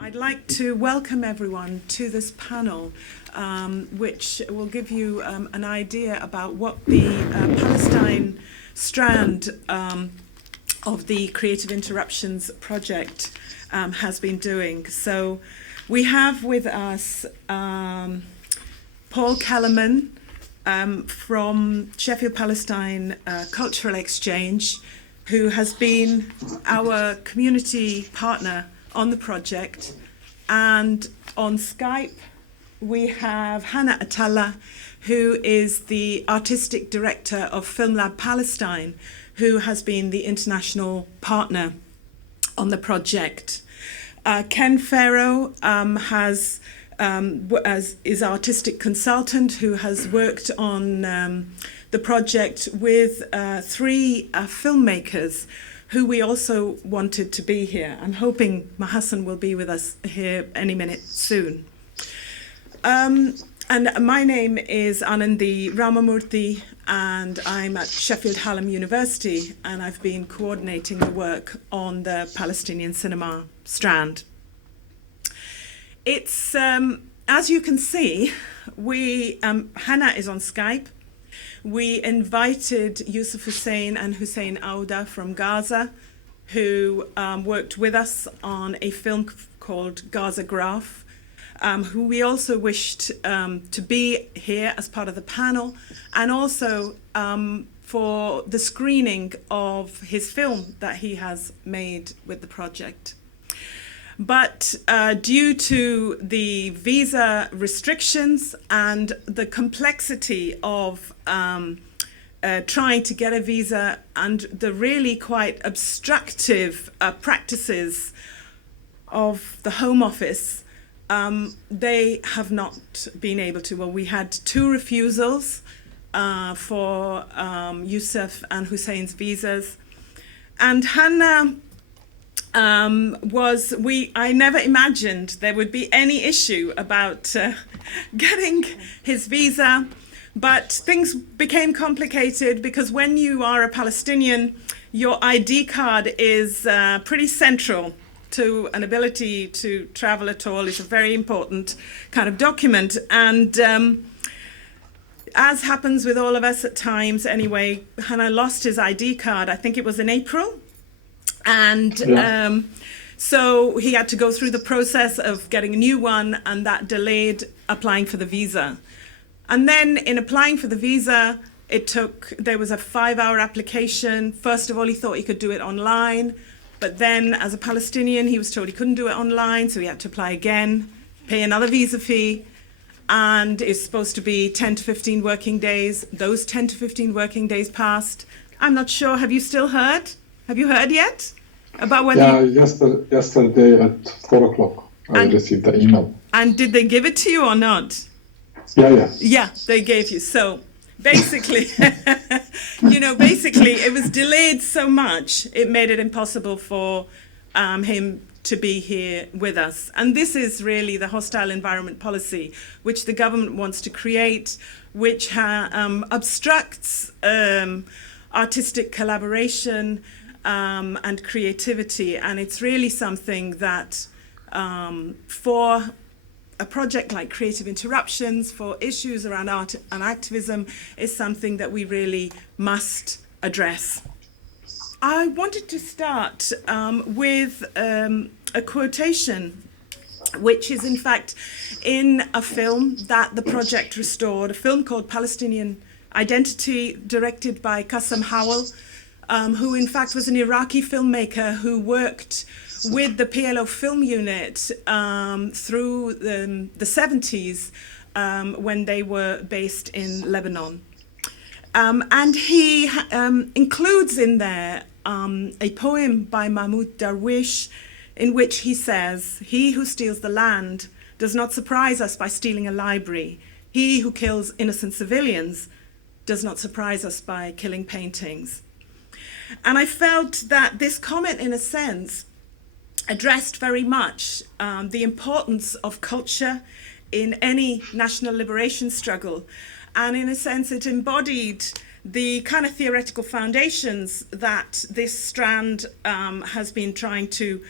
I'd like to welcome everyone to this panel, which will give you an idea about what the Palestine strand of the Creative Interruptions project has been doing. So we have with us Paul Kellerman from Sheffield Palestine Cultural Exchange, who has been our community partner on the project. And on Skype we have Hannah Atalla, who is the artistic director of Film Lab Palestine, who has been the international partner on the project. Ken Farrow is artistic consultant who has worked on the project with three filmmakers who we also wanted to be here. I'm hoping Mahassan will be with us here any minute soon. And my name is Anandi Ramamurthy, and I'm at Sheffield Hallam University, and I've been coordinating the work on the Palestinian cinema strand. It's, as you can see, Hannah is on Skype. We invited Yusuf Hussein and Hussein Auda from Gaza, who worked with us on a film called Gaza Graph, who we also wished to be here as part of the panel, and also for the screening of his film that he has made with the project. But due to the visa restrictions and the complexity of trying to get a visa and the really quite obstructive practices of the Home Office, they have not been able to. Well, we had 2 refusals for Yusuf and Hussein's visas. And Hannah I never imagined there would be any issue about getting his visa, but things became complicated because when you are a Palestinian, your ID card is pretty central to an ability to travel at all. It's a very important kind of document, and as happens with all of us at times anyway, Hannah lost his ID card, I think it was in April. And so he had to go through the process of getting a new one, and that delayed applying for the visa. And then in applying for the visa, there was a 5-hour application. First of all, he thought he could do it online, but then as a Palestinian, he was told he couldn't do it online, so he had to apply again, pay another visa fee, and it's supposed to be 10 to 15 working days. Those 10 to 15 working days passed. I'm not sure, have you still heard? Have you heard yet? About when yesterday at 4 o'clock, I received the email. And did they give it to you or not? Yeah. Yeah, they gave you. So basically, it was delayed so much, it made it impossible for him to be here with us. And this is really the hostile environment policy, which the government wants to create, which obstructs artistic collaboration, and creativity, and it's really something that for a project like Creative Interruptions, for issues around art and activism, is something that we really must address. I wanted to start with a quotation, which is in fact in a film that the project restored, a film called Palestinian Identity, directed by Qassem Howell, who in fact was an Iraqi filmmaker who worked with the PLO film unit through the 70s when they were based in Lebanon. And he includes in there a poem by Mahmoud Darwish in which he says, "He who steals the land does not surprise us by stealing a library. He who kills innocent civilians does not surprise us by killing paintings." And I felt that this comment, in a sense, addressed very much the importance of culture in any national liberation struggle. And in a sense, it embodied the kind of theoretical foundations that this strand has been trying to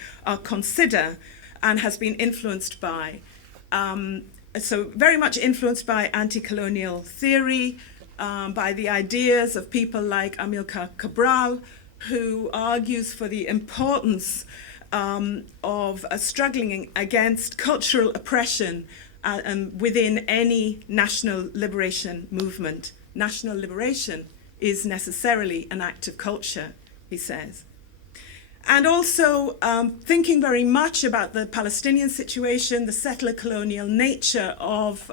consider. and has been influenced by. So very much influenced by anti-colonial theory, by the ideas of people like Amilcar Cabral, who argues for the importance of struggling against cultural oppression within any national liberation movement. National liberation is necessarily an act of culture, he says. And also thinking very much about the Palestinian situation, the settler colonial nature of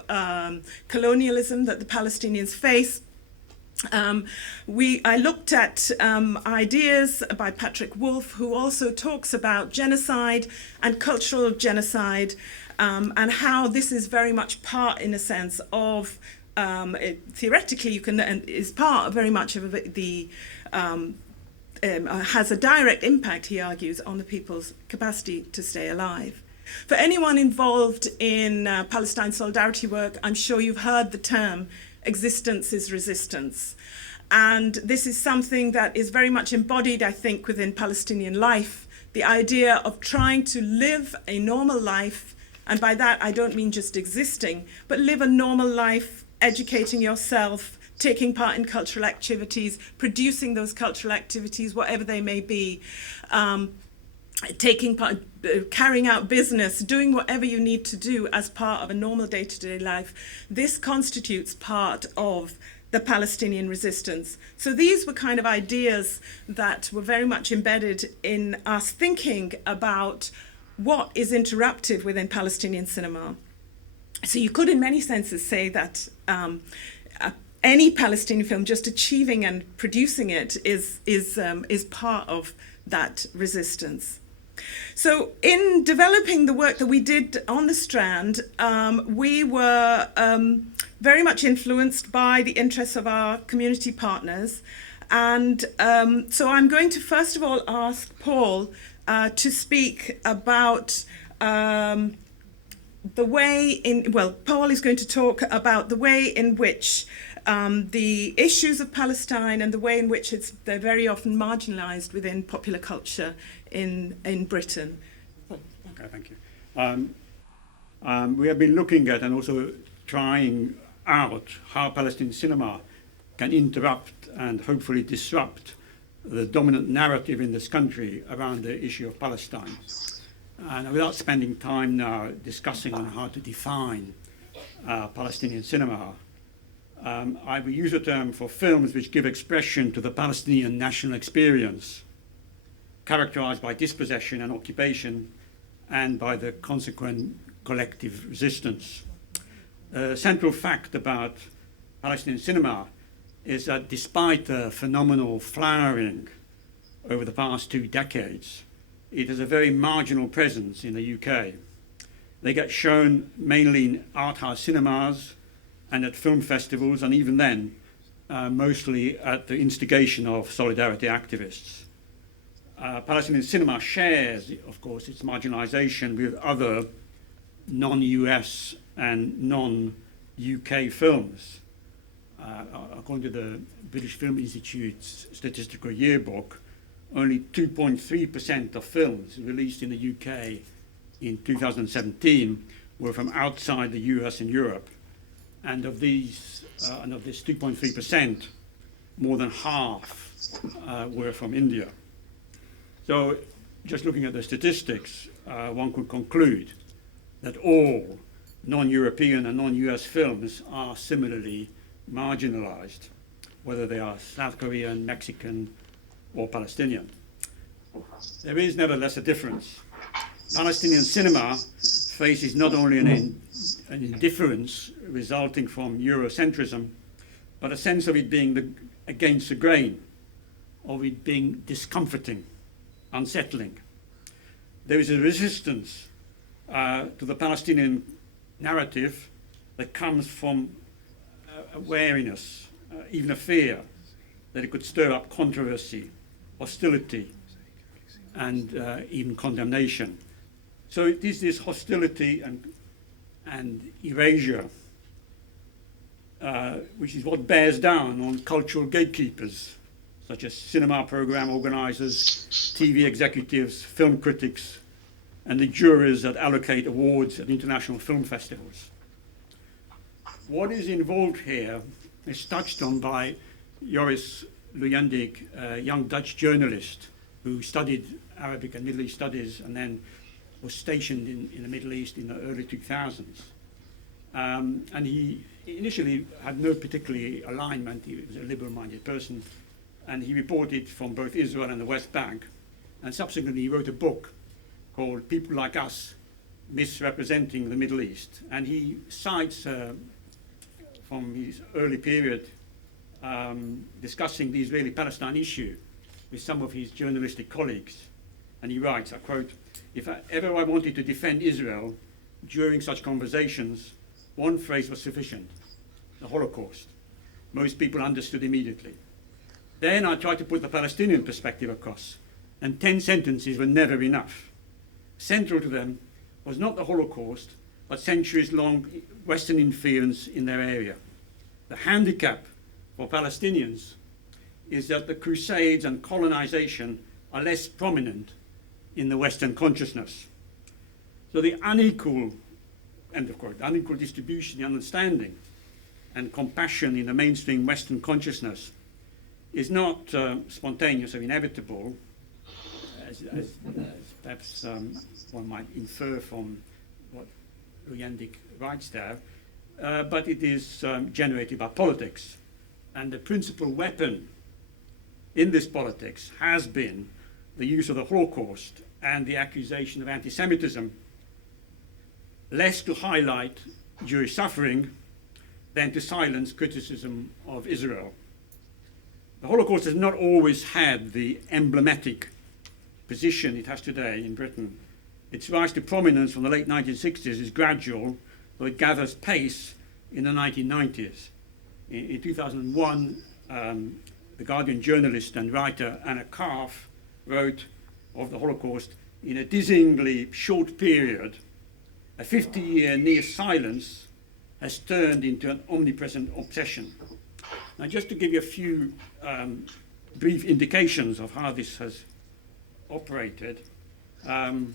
colonialism that the Palestinians face. I looked at ideas by Patrick Wolf, who also talks about genocide and cultural genocide, and how this is very much part, in a sense, of theoretically you can is part very much of the has a direct impact, he argues, on the people's capacity to stay alive. For anyone involved in Palestine solidarity work, I'm sure you've heard the term existence is resistance. And this is something that is very much embodied, I think, within Palestinian life, the idea of trying to live a normal life, and by that I don't mean just existing, but live a normal life, educating yourself, taking part in cultural activities, producing those cultural activities, whatever they may be, taking part, carrying out business, doing whatever you need to do as part of a normal day-to-day life. This constitutes part of the Palestinian resistance. So these were kind of ideas that were very much embedded in us thinking about what is interruptive within Palestinian cinema. So you could in many senses say that any Palestinian film, just achieving and producing it is part of that resistance. So in developing the work that we did on the Strand, we were very much influenced by the interests of our community partners. And so I'm going to first of all ask Paul to speak about the way in, well, Paul is going to talk about the way in which the issues of Palestine and the way in which they're very often marginalised within popular culture in Britain. Okay, thank you. We have been looking at and also trying out how Palestinian cinema can interrupt and hopefully disrupt the dominant narrative in this country around the issue of Palestine. And without spending time now discussing on how to define Palestinian cinema, I will use a term for films which give expression to the Palestinian national experience, characterized by dispossession and occupation and by the consequent collective resistance. A central fact about Palestinian cinema is that despite the phenomenal flowering over the past 2 decades, it has a very marginal presence in the UK. They get shown mainly in art house cinemas and at film festivals, and even then, mostly at the instigation of solidarity activists. Palestinian cinema shares, of course, its marginalization with other non-US and non-UK films. According to the British Film Institute's statistical yearbook, only 2.3% of films released in the UK in 2017 were from outside the US and Europe. And of this 2.3%, more than half were from India. So just looking at the statistics, one could conclude that all non-European and non-US films are similarly marginalized, whether they are South Korean, Mexican, or Palestinian. There is nevertheless a difference. Palestinian cinema faces not only an indifference resulting from Eurocentrism, but a sense of it being against the grain, of it being discomforting, unsettling. There is a resistance to the Palestinian narrative that comes from a wariness, even a fear that it could stir up controversy, hostility, and even condemnation. So it is this hostility and erasure which is what bears down on cultural gatekeepers, such as cinema program organizers, TV executives, film critics, and the jurors that allocate awards at international film festivals. What is involved here is touched on by Joris Lujandik, a young Dutch journalist who studied Arabic and Middle East studies and then was stationed in the Middle East in the early 2000s. And he initially had no particular alignment. He was a liberal-minded person, and he reported from both Israel and the West Bank. And subsequently, he wrote a book called People Like Us, Misrepresenting the Middle East. And he cites from his early period discussing the Israeli-Palestine issue with some of his journalistic colleagues. And he writes, I quote, "If ever I wanted to defend Israel during such conversations, one phrase was sufficient, the Holocaust. Most people understood immediately. Then I tried to put the Palestinian perspective across, and 10 sentences were never enough. Central to them was not the Holocaust, but centuries-long Western interference in their area. The handicap for Palestinians is that the Crusades and colonization are less prominent in the Western consciousness. So the unequal, end of quote, unequal distribution, the understanding and compassion in the mainstream Western consciousness is not spontaneous or inevitable, as perhaps one might infer from what Lujandik writes there, but it is generated by politics. And the principal weapon in this politics has been the use of the Holocaust and the accusation of anti-Semitism, less to highlight Jewish suffering than to silence criticism of Israel. The Holocaust has not always had the emblematic position it has today in Britain. Its rise to prominence from the late 1960s is gradual, though it gathers pace in the 1990s. In 2001, the Guardian journalist and writer Anna Karf wrote of the Holocaust, in a dizzyingly short period, a 50-year near silence has turned into an omnipresent obsession. Now, just to give you a few brief indications of how this has operated, in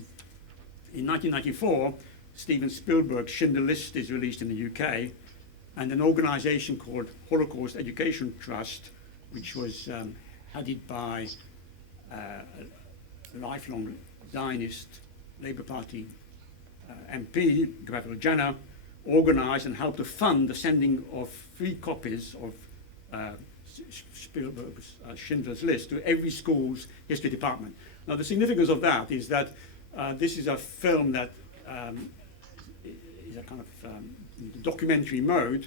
1994, Steven Spielberg's Schindler's List is released in the UK, and an organization called Holocaust Education Trust, which was headed by a lifelong Zionist Labour Party MP, Gabriel Janner, organized and helped to fund the sending of free copies of Spielberg's Schindler's List to every school's history department. Now, the significance of that is that this is a film that is a kind of documentary mode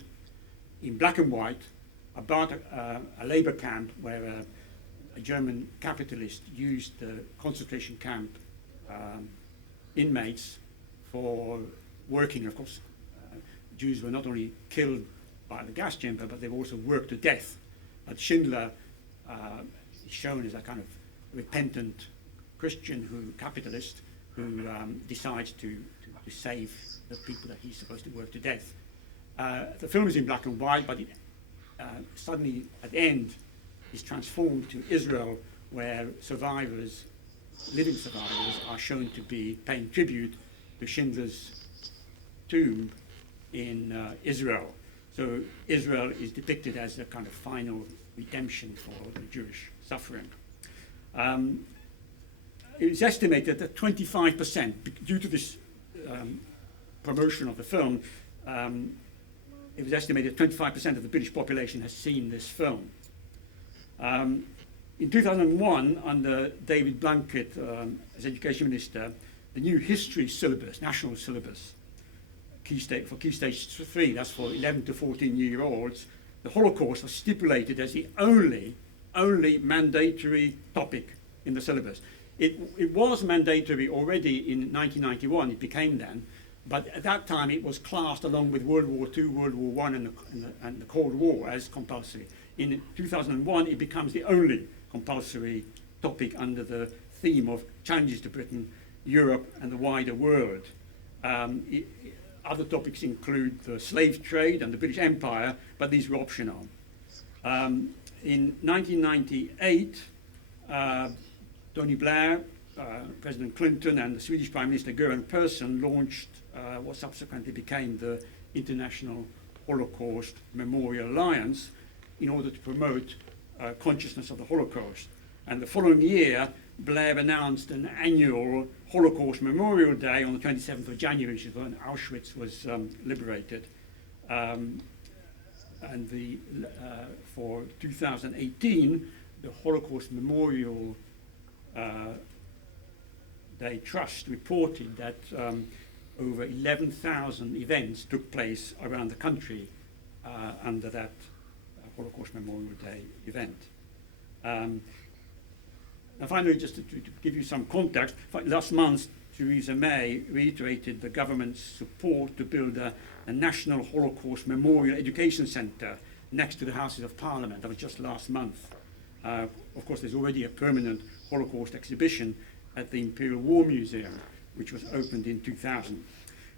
in black and white about a labor camp where a German capitalist used the concentration camp inmates for working. Of course, Jews were not only killed by the gas chamber, but they were also worked to death. But Schindler is shown as a kind of repentant Christian capitalist who decides to save the people that he's supposed to work to death. The film is in black and white, but it suddenly at the end is transformed to Israel, where survivors, living survivors, are shown to be paying tribute to Schindler's tomb in Israel. So Israel is depicted as the kind of final redemption for the Jewish suffering. It is estimated that 25%, due to this promotion of the film, it was estimated 25% of the British population has seen this film. In 2001, under David Blunkett as Education Minister, the new history syllabus, national syllabus, Key Stage 3, that's for 11 to 14-year-olds, the Holocaust was stipulated as the only mandatory topic in the syllabus. It was mandatory already in 1991, it became then, but at that time it was classed along with World War II, World War I, and the Cold War as compulsory. In 2001, it becomes the only compulsory topic under the theme of challenges to Britain, Europe, and the wider world. Other topics include the slave trade and the British Empire, but these were optional. In 1998, Tony Blair President Clinton and the Swedish Prime Minister Göran Persson launched what subsequently became the International Holocaust Memorial Alliance in order to promote consciousness of the Holocaust. And the following year, Blair announced an annual Holocaust Memorial Day on the 27th of January, which is when Auschwitz was liberated. And for 2018, the Holocaust Memorial Day Trust reported that over 11,000 events took place around the country under that Holocaust Memorial Day event. Now finally, just to give you some context, last month Theresa May reiterated the government's support to build a National Holocaust Memorial Education Centre next to the Houses of Parliament. That was just last month. Of course, there's already a permanent Holocaust exhibition at the Imperial War Museum, which was opened in 2000.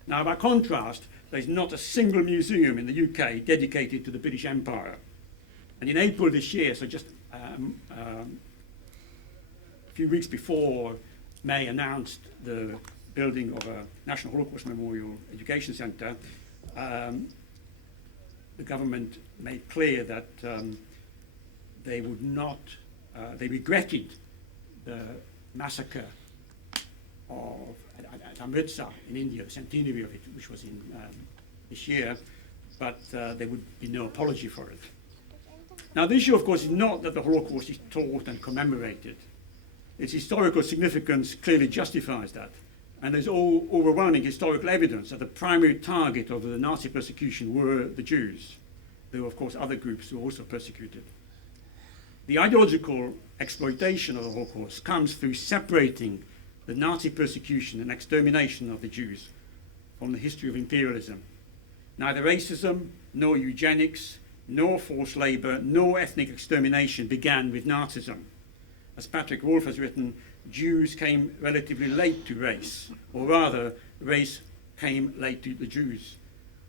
Now, by contrast, there's not a single museum in the UK dedicated to the British Empire. And in April this year, so just a few weeks before May announced the building of a National Holocaust Memorial Education Centre, the government made clear that they would not, they regretted the massacre at Amritsar in India, the centenary of it, which was in this year, but there would be no apology for it. Now, the issue, of course, is not that the Holocaust is taught and commemorated. Its historical significance clearly justifies that. And there's overwhelming historical evidence that the primary target of the Nazi persecution were the Jews. There were, of course, other groups who were also persecuted. The ideological exploitation of the Holocaust comes through separating the Nazi persecution and extermination of the Jews from the history of imperialism. Neither racism, nor eugenics, nor forced labor, nor ethnic extermination began with Nazism. As Patrick Wolf has written, Jews came relatively late to race, or rather, race came late to the Jews.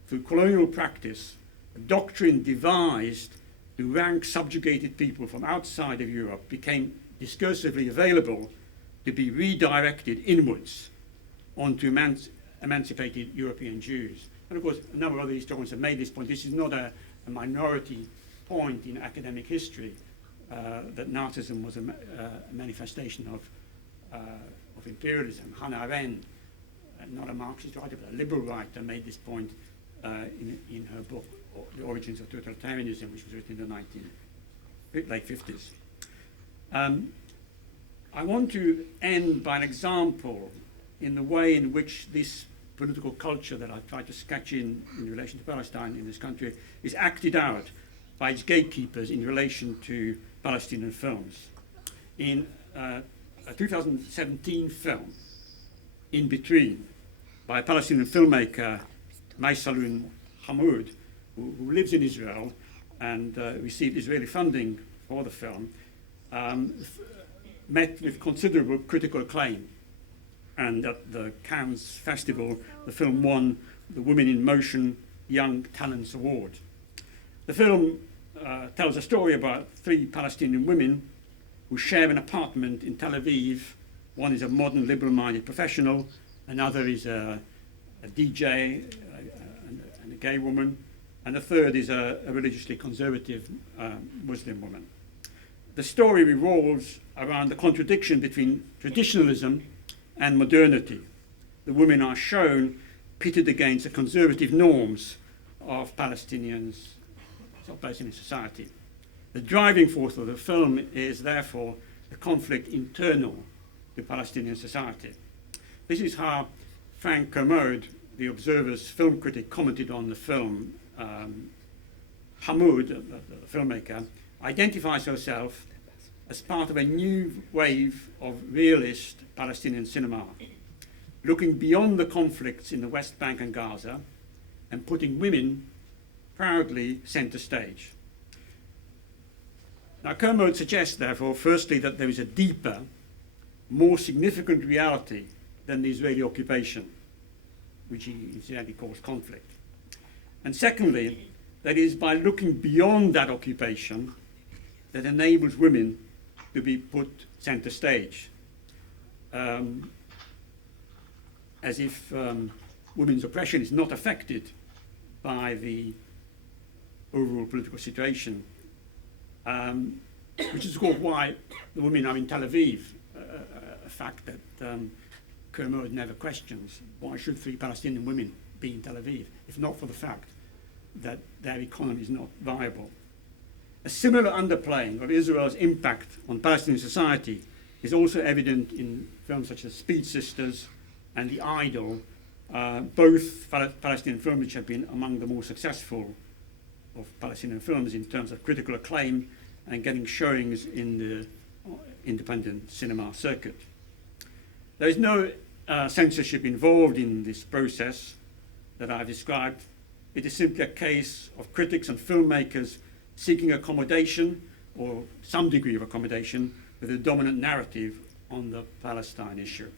Through colonial practice, a doctrine devised to rank subjugated people from outside of Europe became discursively available to be redirected inwards onto emancipated European Jews. And of course, a number of other historians have made this point. This is not a minority point in academic history, that Nazism was a manifestation of imperialism. Hannah Arendt, not a Marxist writer, but a liberal writer, made this point in her book, The Origins of Totalitarianism, which was written in the late 50s. I want to end by an example in the way in which this political culture that I tried to sketch in relation to Palestine in this country is acted out by its gatekeepers in relation to Palestinian films. In a 2017 film, In Between, by a Palestinian filmmaker, Maysalun Hamoud, who lives in Israel and received Israeli funding for the film, met with considerable critical acclaim. And at the Cannes Festival, the film won the Women in Motion Young Talents Award. The film tells a story about three Palestinian women who share an apartment in Tel Aviv. One is a modern, liberal-minded professional, another is a DJ and a gay woman, and the third is a religiously conservative Muslim woman. The story revolves around the contradiction between traditionalism and modernity. The women are shown pitted against the conservative norms of Palestinian society. The driving force of the film is therefore the conflict internal to Palestinian society. This is how Frank Kermode, the Observer's film critic, commented on the film. Hamoud, the filmmaker, identifies herself as part of a new wave of realist Palestinian cinema, looking beyond the conflicts in the West Bank and Gaza and putting women proudly center stage. Now, Kermode suggests, therefore, firstly, that there is a deeper, more significant reality than the Israeli occupation, which he incidentally calls conflict. And secondly, that it is by looking beyond that occupation that enables women to be put center stage. as if women's oppression is not affected by the overall political situation, which is of course why the women are in Tel Aviv, a fact that Kermode never questions. Why should 3 Palestinian women be in Tel Aviv, if not for the fact that their economy is not viable? A similar underplaying of Israel's impact on Palestinian society is also evident in films such as Speed Sisters and The Idol, both Palestinian films which have been among the more successful of Palestinian films in terms of critical acclaim and getting showings in the independent cinema circuit. There is no censorship involved in this process that I've described. It is simply a case of critics and filmmakers seeking accommodation, or some degree of accommodation, with a dominant narrative on the Palestine issue.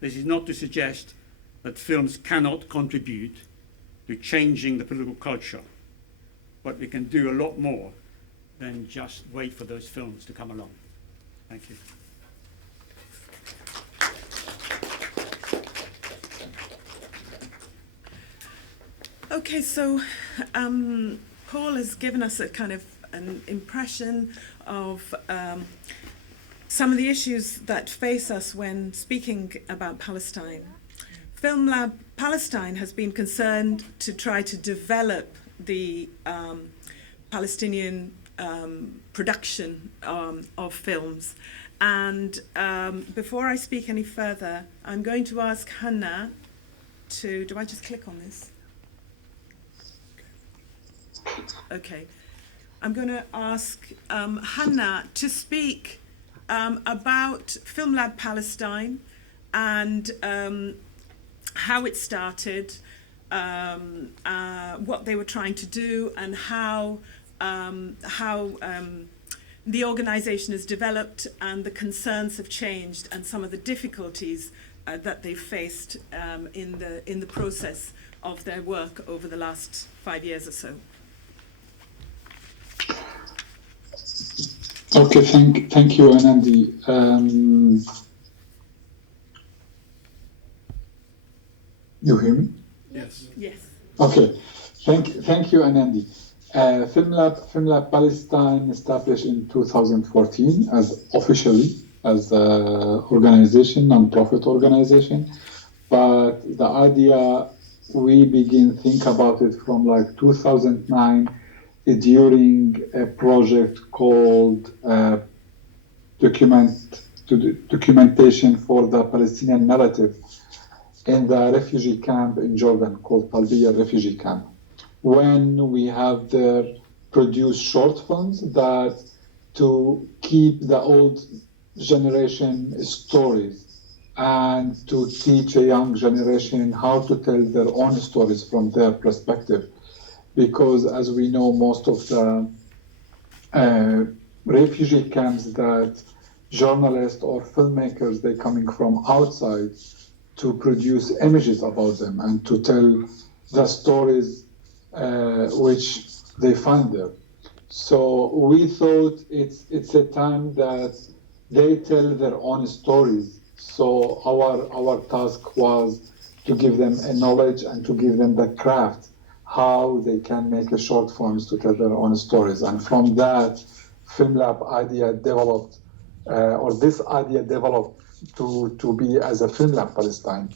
This is not to suggest that films cannot contribute to changing the political culture, but we can do a lot more than just wait for those films to come along. Thank you. Okay, so Paul has given us a kind of an impression of some of the issues that face us when speaking about Palestine. Film Lab Palestine has been concerned to try to develop the Palestinian production of films. And before I speak any further, I'm going to ask Hannah to, do I just click on this? Okay. I'm going to ask Hannah to speak about Film Lab Palestine and how it started, what they were trying to do, and how the organization has developed and the concerns have changed and some of the difficulties that they've faced in the process of their work over the last 5 years or so. Okay, thank you, Anandi. You hear me? Yes. Yes. Okay, thank you, Anandi. Film Lab Palestine established in 2014 officially as an organization, non-profit organization, but the idea, we begin think about it from like 2009 during a project called documentation for the Palestinian narrative in the refugee camp in Jordan called Talbiya refugee camp. When we have there produced short films that to keep the old generation stories and to teach a young generation how to tell their own stories from their perspective. Because as we know, most of the refugee camps that journalists or filmmakers, they're coming from outside to produce images about them and to tell the stories which they find there. So we thought it's a time that they tell their own stories. So our task was to give them a knowledge and to give them the craft, how they can make a short films to tell their own stories. And from that, Film Lab idea developed, this idea developed to be as a Film Lab Palestine,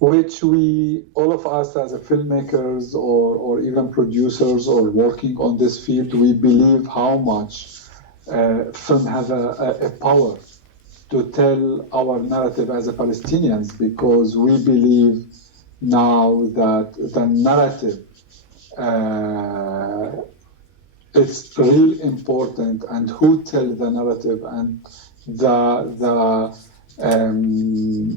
which all of us as a filmmakers or even producers or working on this field, we believe how much film has a power to tell our narrative as a Palestinians, because we believe now that the narrative it's really important, and who tell the narrative and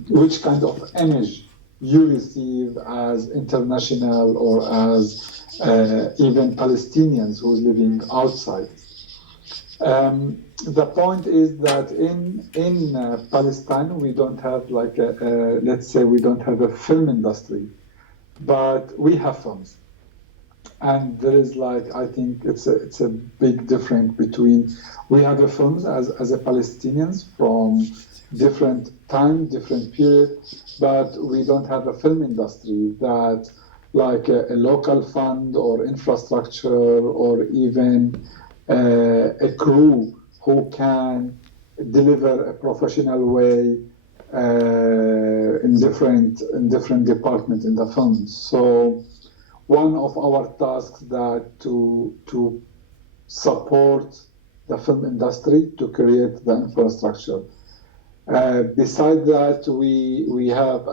which kind of image you receive as international or as even Palestinians who's living outside. The point is that in Palestine we don't have like let's say we don't have a film industry, but we have films, and there is like, I think it's a big difference between we have a films as a Palestinians from different time, different period, but we don't have a film industry that like a local fund or infrastructure or even a crew who can deliver a professional way in different departments in the film. So one of our tasks that to support the film industry to create the infrastructure. Besides that, we have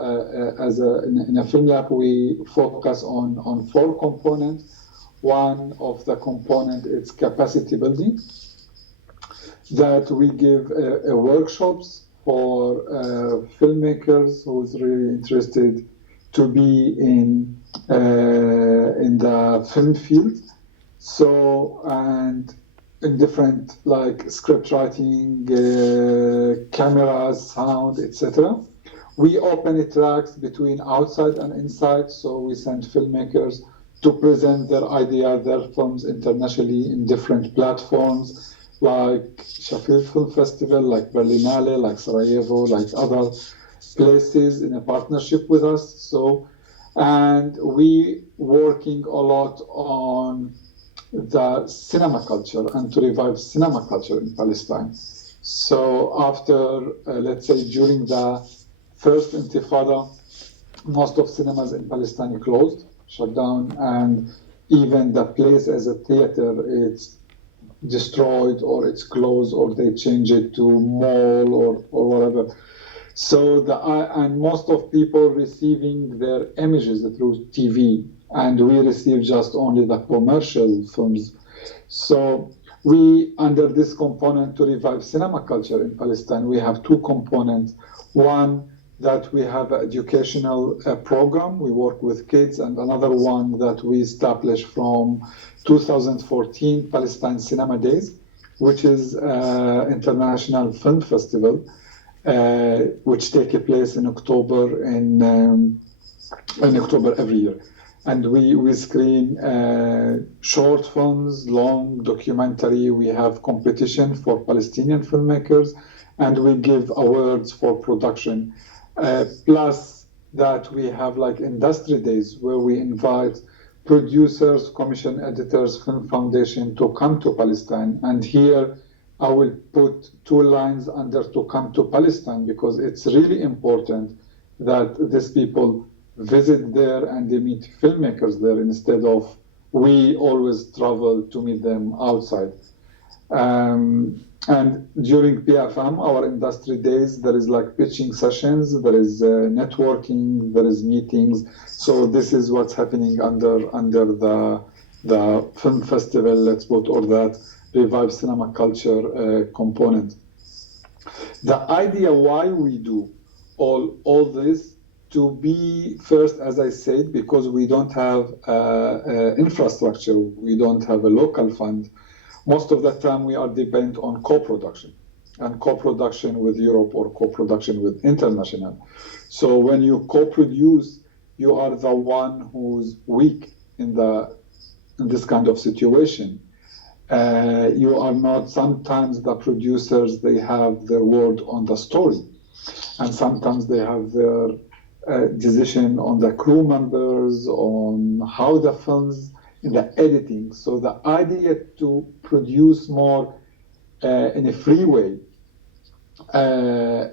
in a film lab we focus on 4 components. One of the component is capacity building, that we give workshops for filmmakers who's really interested to be in the film field. So, and in different like script writing, cameras, sound, etc. We open tracks between outside and inside, so we send filmmakers to present their idea, their films internationally in different platforms, like Sheffield Film Festival, like Berlinale, like Sarajevo, like other places in a partnership with us. So, and we working a lot on the cinema culture and to revive cinema culture in Palestine. So after, let's say, during the first Intifada, most of cinemas in Palestine closed, shut down, and even the place as a theater, it's destroyed or it's closed or they change it to mall or whatever. So and most of people receiving their images through TV, and we receive just only the commercial films. So we, under this component to revive cinema culture in Palestine, we have 2 components. One, that we have an educational program, we work with kids, and another one that we established from 2014, Palestine Cinema Days, which is international film festival, which take place in October in October every year. And we screen short films, long documentary. We have competition for Palestinian filmmakers, and we give awards for production. Plus that we have like industry days where we invite producers, commission editors, film foundation to come to Palestine. And here I will put 2 lines under to come to Palestine, because it's really important that these people visit there and they meet filmmakers there instead of we always travel to meet them outside. And during PFM, our industry days, there is like pitching sessions, there is networking, there is meetings. So this is what's happening under the film festival, let's put, or that revive cinema culture component. The idea why we do all this, to be first, as I said, because we don't have infrastructure, we don't have a local fund. Most of the time we are dependent on co-production, and co-production with Europe or co-production with international. So when you co-produce, you are the one who's weak in this kind of situation. You are not, sometimes the producers, they have their word on the story, and sometimes they have their decision on the crew members, on how the films, in the editing. So the idea to produce more in a free way,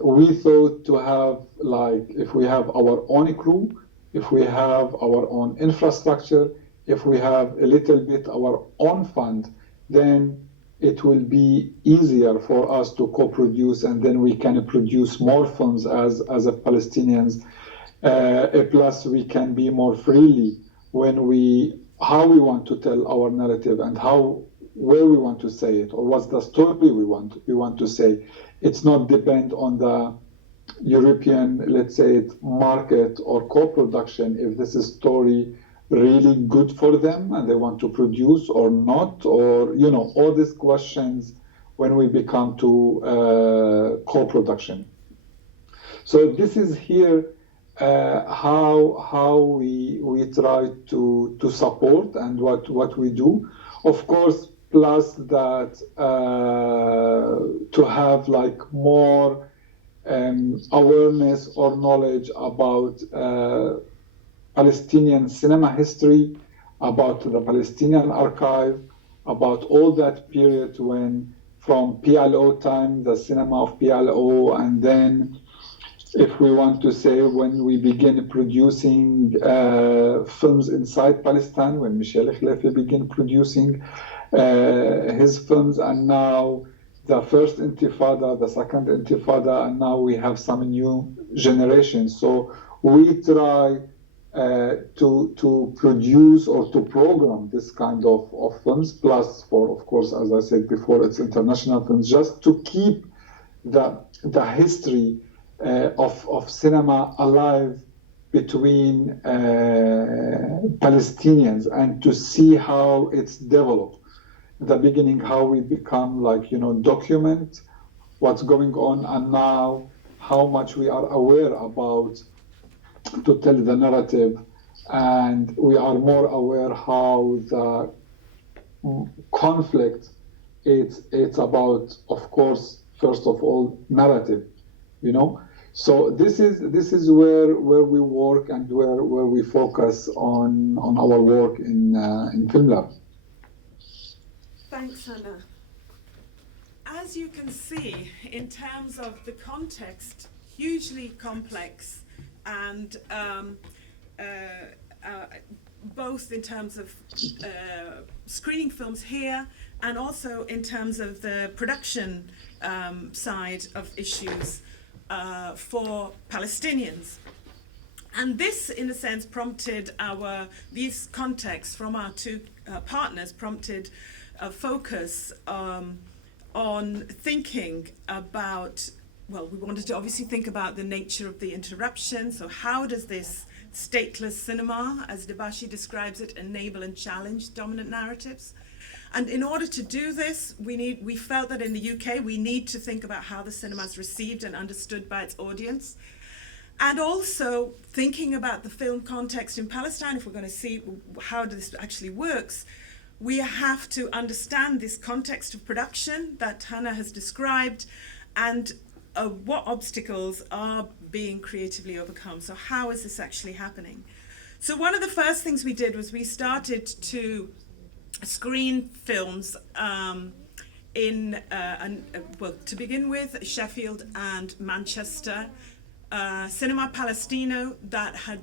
we thought to have, like, if we have our own crew, if we have our own infrastructure, if we have a little bit our own fund, then it will be easier for us to co-produce, and then we can produce more films as a Palestinians. Plus we can be more freely when how we want to tell our narrative and where we want to say it, or what's the story we want to say. It's not depend on the European, let's say, market or co-production, if this is story really good for them and they want to produce or not, or all these questions when we become to co-production. So this is here how we try to support and what we do. Of course, plus that to have like more awareness or knowledge about Palestinian cinema history, about the Palestinian archive, about all that period when from PLO time, the cinema of PLO, and then if we want to say when we begin producing films inside Palestine, when Michel Khlefi began producing his films, and now the first intifada, the second intifada, and now we have some new generations. So we try to produce or to program this kind of films, plus for, of course, as I said before, it's international films, just to keep the history of cinema alive between Palestinians, and to see how it's developed. In the beginning, how we become document what's going on, and now how much we are aware about to tell the narrative, and we are more aware how the conflict it's about, of course, first of all, narrative, So this is where we work and where we focus on our work in Film Lab. Thanks, Hannah. As you can see, in terms of the context, hugely complex, and both in terms of screening films here and also in terms of the production side of issues for Palestinians. And this, in a sense, prompted these contexts from our two partners, prompted a focus on thinking about, well, we wanted to obviously think about the nature of the interruption. So how does this stateless cinema, as Debashi describes it, enable and challenge dominant narratives? And in order to do this, we felt that in the UK, we need to think about how the cinema is received and understood by its audience. And also thinking about the film context in Palestine, if we're going to see how this actually works, we have to understand this context of production that Hannah has described, and what obstacles are being creatively overcome. So how is this actually happening? So one of the first things we did was we started to screen films to begin with, Sheffield and Manchester. Cinema Palestino, that had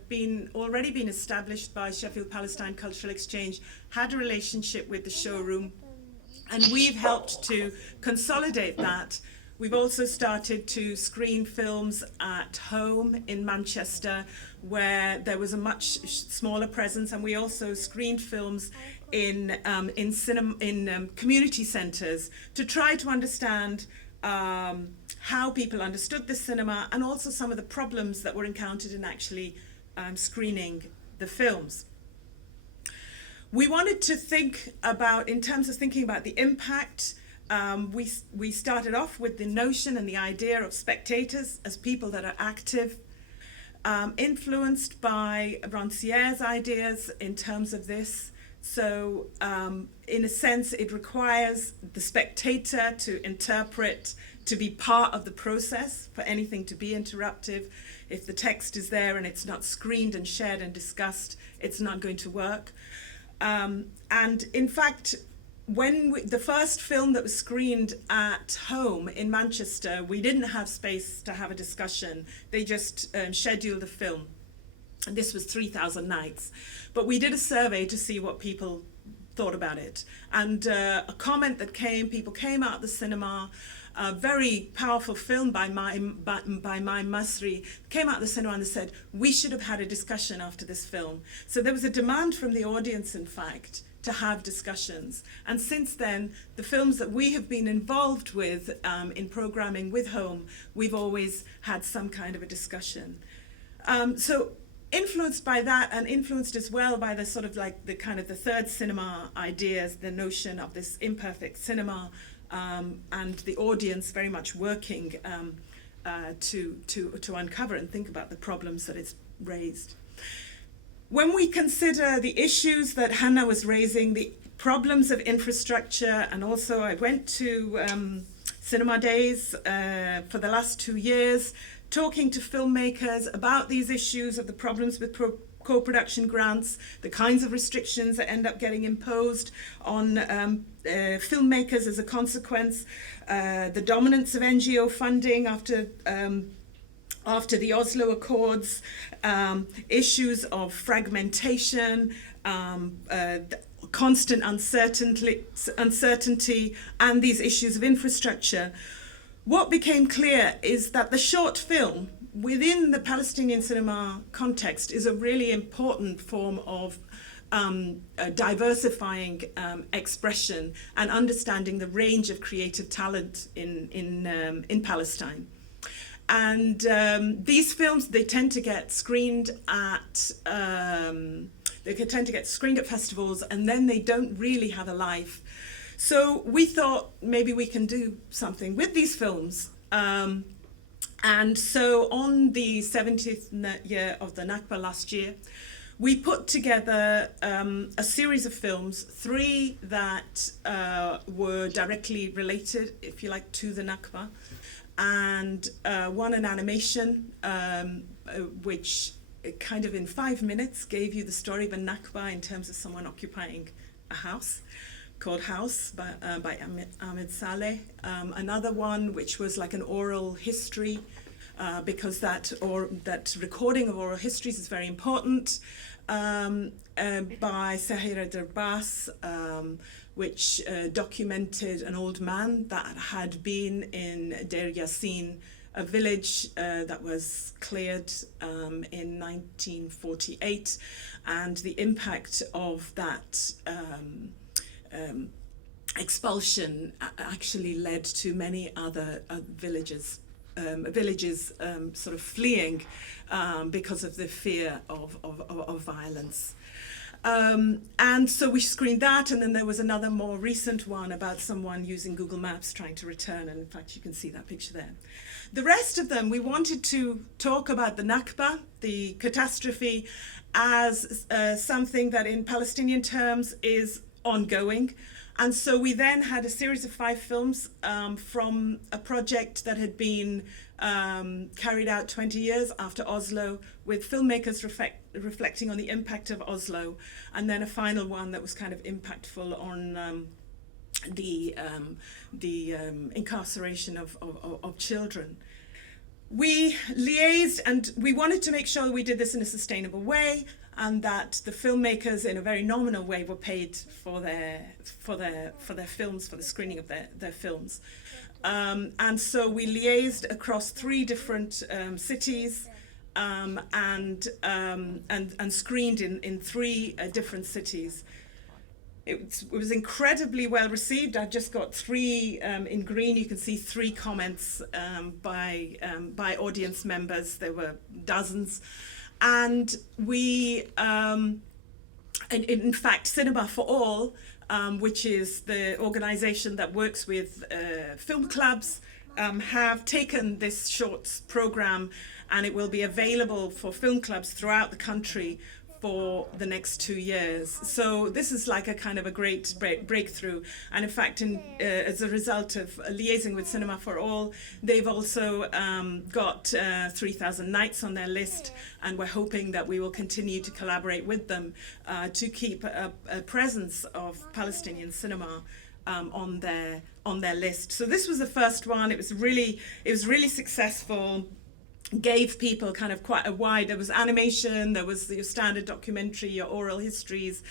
already been established by Sheffield Palestine Cultural Exchange, had a relationship with the showroom, and we've helped to consolidate that. We've also started to screen films at home in Manchester, where there was a much smaller presence, and we also screened films in community centres to try to understand how people understood the cinema, and also some of the problems that were encountered in actually screening the films. We wanted to think about, in terms of thinking about the impact, we started off with the notion and the idea of spectators as people that are active, influenced by Rancière's ideas in terms of this. So in a sense, it requires the spectator to interpret, to be part of the process for anything to be interruptive. If the text is there and it's not screened and shared and discussed, it's not going to work. And in fact, when the first film that was screened at home in Manchester, we didn't have space to have a discussion. They just scheduled the film. And this was 3,000 nights. But we did a survey to see what people thought about it. And a comment that people came out of the cinema, a very powerful film by Maim Masri, came out of the cinema and they said, we should have had a discussion after this film. So there was a demand from the audience, in fact, to have discussions. And since then, the films that we have been involved with in programming with Home, we've always had some kind of a discussion. So influenced by that, and influenced as well by the sort of like the kind of the third cinema ideas, the notion of this imperfect cinema, and the audience very much working to uncover and think about the problems that it's raised. When we consider the issues that Hannah was raising, the problems of infrastructure, and also I went to cinema days for the last 2 years, talking to filmmakers about these issues of the problems with co-production grants, the kinds of restrictions that end up getting imposed on filmmakers as a consequence, the dominance of NGO funding after the Oslo Accords, issues of fragmentation, constant uncertainty, and these issues of infrastructure. What became clear is that the short film within the Palestinian cinema context is a really important form of diversifying expression and understanding the range of creative talent in Palestine. And these films, they tend to get screened at festivals, and then they don't really have a life. So we thought maybe we can do something with these films. And so on the 70th year of the Nakba last year, we put together a series of films, 3 that were directly related, if you like, to the Nakba, and 1 an animation, which kind of in 5 minutes gave you the story of a Nakba in terms of someone occupying a house, called House by Ahmed Saleh. Another one which was like an oral history, because that recording of oral histories is very important, by Sahira Derbas, which documented an old man that had been in Deir Yassin, a village that was cleared in 1948, and the impact of that expulsion actually led to many other villages sort of fleeing because of the fear of violence. And so we screened that, and then there was another more recent one about someone using Google Maps trying to return, and in fact you can see that picture there. The rest of them, we wanted to talk about the Nakba, the catastrophe, as something that in Palestinian terms is ongoing. And so we then had a series of 5 films from a project that had been carried out 20 years after Oslo, with filmmakers reflecting on the impact of Oslo, and then a final one that was kind of impactful on the incarceration of children. We liaised, and we wanted to make sure that we did this in a sustainable way, and that the filmmakers, in a very nominal way, were paid for their films, for the screening of their films. And so we liaised across 3 different cities, and screened in 3 different cities. It was incredibly well received. I've just got 3 in green. You can see 3 comments by audience members. There were dozens. And we, in fact, Cinema for All, which is the organization that works with film clubs, have taken this shorts program, and it will be available for film clubs throughout the country for the next 2 years. So this is like a kind of a great breakthrough. And in fact, as a result of liaising with Cinema for All, they've also got 3,000 nights on their list, and we're hoping that we will continue to collaborate with them to keep a presence of Palestinian cinema on their list. So this was the first one. It was really successful. Gave people kind of quite a wide, there was animation, there was your standard documentary, your oral histories,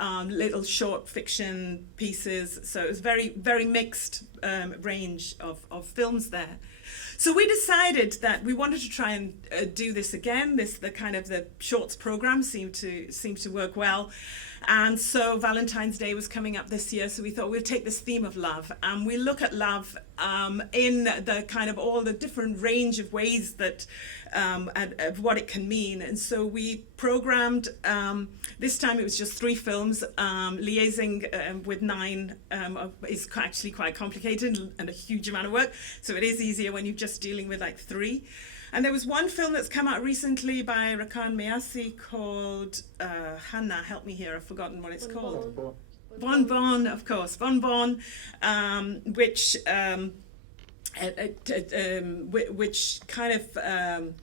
little short fiction pieces. So it was very, very mixed range of films there. So we decided that we wanted to try and do this again. The shorts program seemed to work well. And so Valentine's Day was coming up this year, so we thought we'd take this theme of love, and we look at love in the kind of all the different range of ways that of what it can mean. And so we programmed, this time it was just 3 films, liaising with 9 is actually quite complicated and a huge amount of work, so it is easier when you're just dealing with like 3. And there was one film that's come out recently by Rakan Meassi called Hannah, help me here, I've forgotten what it's called. Bon Bon, of course, Bon Bon, which which kind of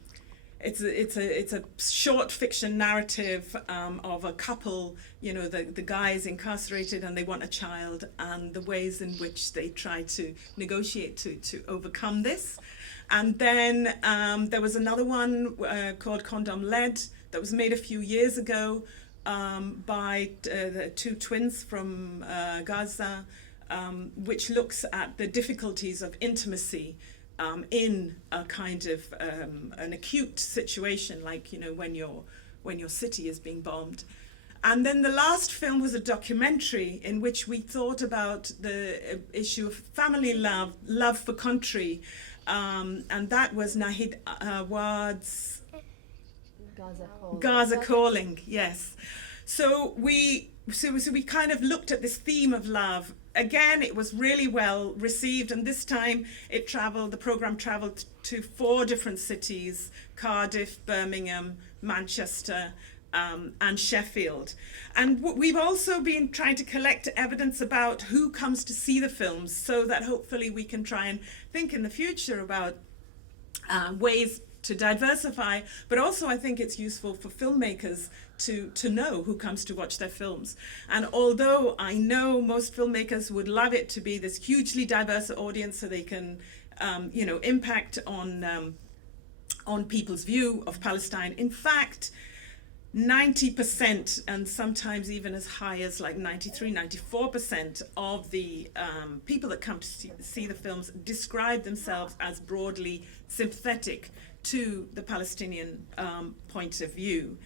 it's a short fiction narrative of a couple. You know, the guy is incarcerated and they want a child, and the ways in which they try to negotiate to overcome this. And then there was another one called Condom Lead that was made a few years ago by the two twins from Gaza, which looks at the difficulties of intimacy in a kind of an acute situation, like, you know, when your city is being bombed. And then the last film was a documentary in which we thought about the issue of family love for country, and that was Nahid Awad's Gaza Calling, yes. So we kind of looked at this theme of love. Again, it was really well received, and this time the program traveled to 4 different cities: Cardiff, Birmingham, Manchester, and Sheffield. And we've also been trying to collect evidence about who comes to see the films, so that hopefully we can try and think in the future about ways to diversify, but also I think it's useful for filmmakers to know who comes to watch their films. And although I know most filmmakers would love it to be this hugely diverse audience so they can impact on people's view of Palestine, in fact 90%, and sometimes even as high as like 94% of the people that come to see the films describe themselves as broadly sympathetic to the Palestinian point of view.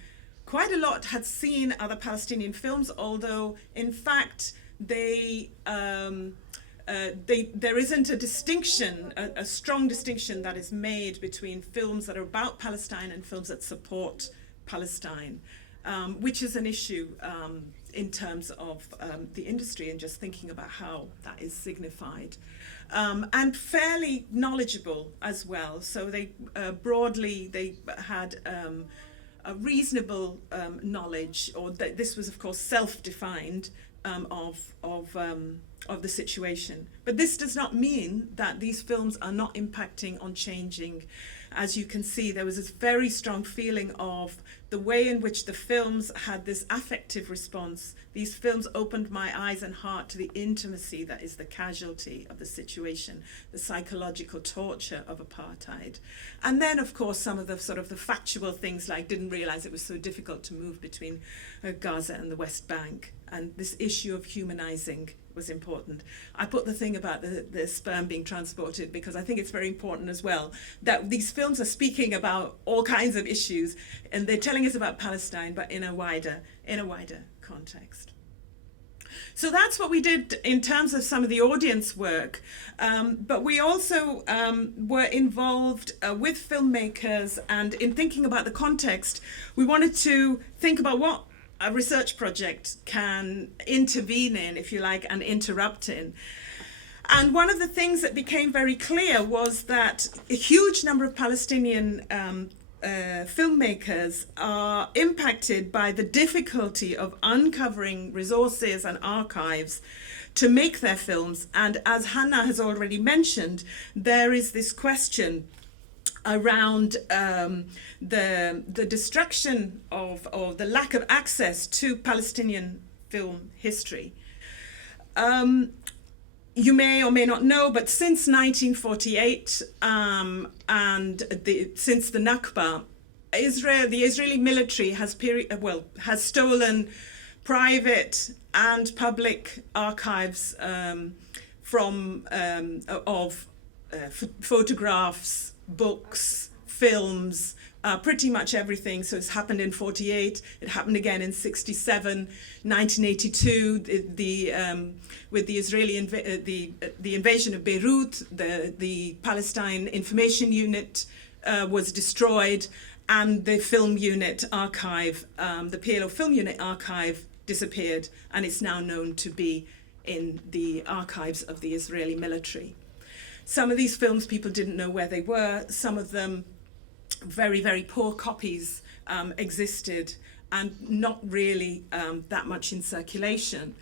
Quite a lot had seen other Palestinian films, although in fact there isn't a distinction, a strong distinction that is made between films that are about Palestine and films that support Palestine, which is an issue in terms of the industry and just thinking about how that is signified. And fairly knowledgeable as well. So they broadly had a reasonable knowledge, or this was of course self-defined, of the situation. But this does not mean that these films are not impacting on changing. As you can see, there was this very strong feeling of the way in which the films had this affective response. These films opened my eyes and heart to the intimacy that is the casualty of the situation, the psychological torture of apartheid. And then, of course, some of the sort of the factual things, like didn't realize it was so difficult to move between Gaza and the West Bank. And this issue of humanizing was important. I put the thing about the sperm being transported because I think it's very important as well that these films are speaking about all kinds of issues, and they're telling us about Palestine, but in a wider context. So that's what we did in terms of some of the audience work, but we also were involved with filmmakers, and in thinking about the context, we wanted to think about what a research project can intervene in, if you like, and interrupt in. And one of the things that became very clear was that a huge number of Palestinian filmmakers are impacted by the difficulty of uncovering resources and archives to make their films. And as Hannah has already mentioned, there is this question around the destruction of, or the lack of access to Palestinian film history. You may or may not know, but since 1948 and since the Nakba, the Israeli military has stolen private and public archives of photographs, books, films, pretty much everything. So it's happened in 48, it happened again in 67, 1982, with the Israeli the invasion of Beirut, the Palestine Information Unit was destroyed, and the film unit archive, the PLO film unit archive, disappeared, and it's now known to be in the archives of the Israeli military. Some of these films, people didn't know where they were. Some of them, very, very poor copies existed, and not really that much in circulation.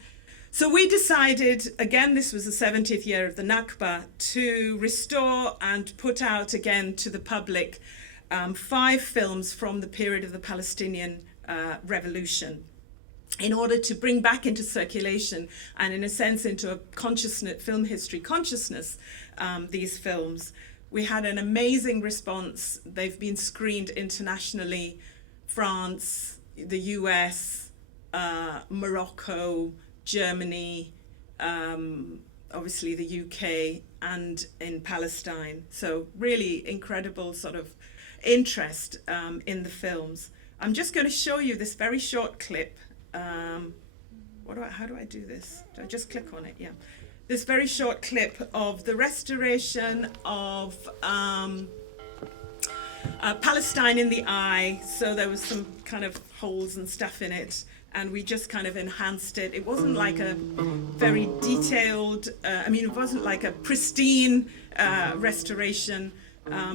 So we decided, again, this was the 70th year of the Nakba, to restore and put out again to the public 5 films from the period of the Palestinian revolution, in order to bring back into circulation and, in a sense, into a consciousness, film history consciousness, these films. We had an amazing response. They've been screened internationally: France, the US, Morocco, Germany, obviously the UK, and in Palestine. So really incredible sort of interest in the films. I'm just going to show you this very short clip. How do I do this? Do I just click on it? Yeah. This very short clip of the restoration of Palestine in the Eye. So there was some kind of holes and stuff in it, and we just kind of enhanced it. It wasn't like a very detailed, it wasn't like a pristine restoration,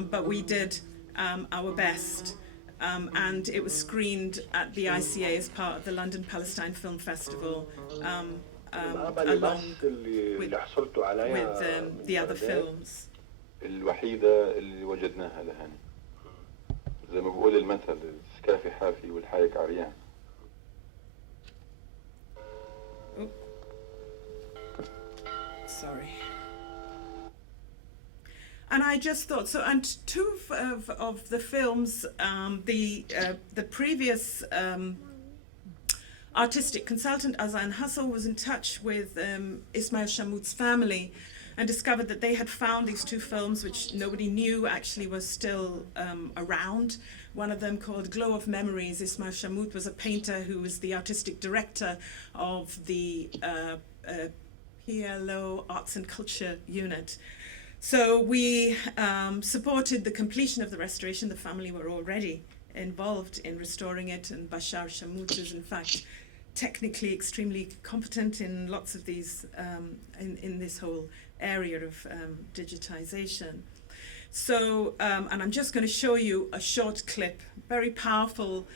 but we did our best. And it was screened at the ICA as part of the London Palestine Film Festival, along with the other films. الوحيدة اللي وجدناها لهاني زي ما بقول المثل السكافي حافي والحايك عريان. Sorry. And I just thought, and 2 of the films, the previous artistic consultant, Azan Hassel, was in touch with Ismail Shamoud's family and discovered that they had found these 2 films, which nobody knew actually was still around. One of them, called Glow of Memories. Ismail Shamoud was a painter who was the artistic director of the PLO Arts and Culture Unit. So we supported the completion of the restoration. The family were already involved in restoring it, and Bashar Shamoud is in fact technically extremely competent in lots of these, in this whole area of digitization. So, and I'm just going to show you a short clip, very powerful